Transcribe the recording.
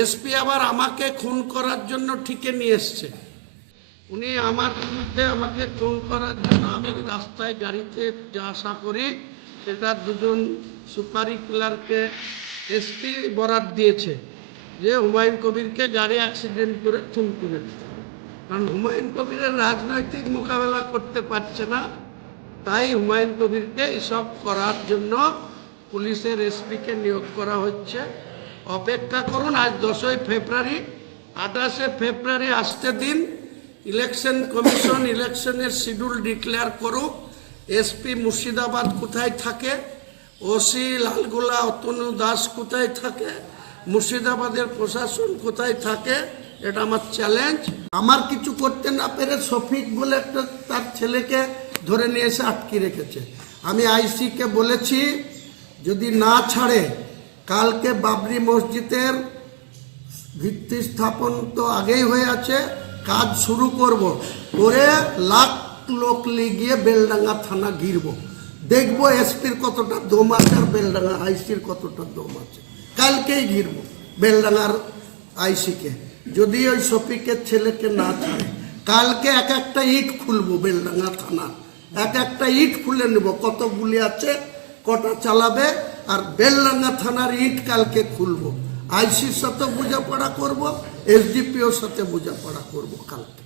SP আবার আমাকে খুন করার জন্য ঠিকে নিয়ে এসছে। উনি আমার বিরুদ্ধে আমাকে খুন করার জন্য আমি রাস্তায় গাড়িতে যা আশা করি সেটা দুজন সুপারি ক্লার্ককে এসপি বরাত দিয়েছে যে হুমায়ুন কবিরকে গাড়ি অ্যাক্সিডেন্ট করে খুন করে, কারণ হুমায়ুন কবিরের রাজনৈতিক মোকাবেলা করতে পারছে না, তাই হুমায়ুন কবিরকে এসব করার জন্য পুলিশের এসপিকে নিয়োগ করা হচ্ছে। অপেক্ষা করুন, আজ 10ই ফেব্রুয়ারি, 28শে ফেব্রুয়ারি আসতে দিন। ইলেকশন কমিশন ইলেকশনের শিডিউল ডিক্লেয়ার করুক। এসপি মুর্শিদাবাদ কোথায় থাকে, ওসি লালগোলা অতনু দাস কোথায় থাকে, মুর্শিদাবাদের প্রশাসন কোথায় থাকে, এটা আমার চ্যালেঞ্জ। আমার কিছু করতে না পেরে শফিক বলে একটা তার ছেলেকে ধরে নিয়ে এসে আটকে রেখেছে। আমি আইসিকে বলেছি যদি না ছাড়ে, কালকে বাবরি মসজিদের ভিত্তি স্থাপন তো আগেই হয়ে আছে, কাজ শুরু করব, করে লাখ লোক গিয়ে বেলডাঙ্গা থানা ঘিরব, দেখবো এসপির কতটা দম আছে আর বেলডাঙ্গা আইসির কতটা দম আছে। কালকেই ঘিরব বেলডাঙ্গার আইসিকে, যদি ওই শফিকের ছেলেকে না ছাড়ে। কালকে এক একটা ইট খুলবো বেলডাঙ্গা থানা, এক একটা ইট খুলে নেব, কত গুলি আছে, কটা চালাবে, আর বেলডাঙ্গা থানার ইট কালকে খুলবো। আইসির সাথে বোঝাপড়া করব, এসডিপিওর সাথে বোঝাপড়া করব কালকে।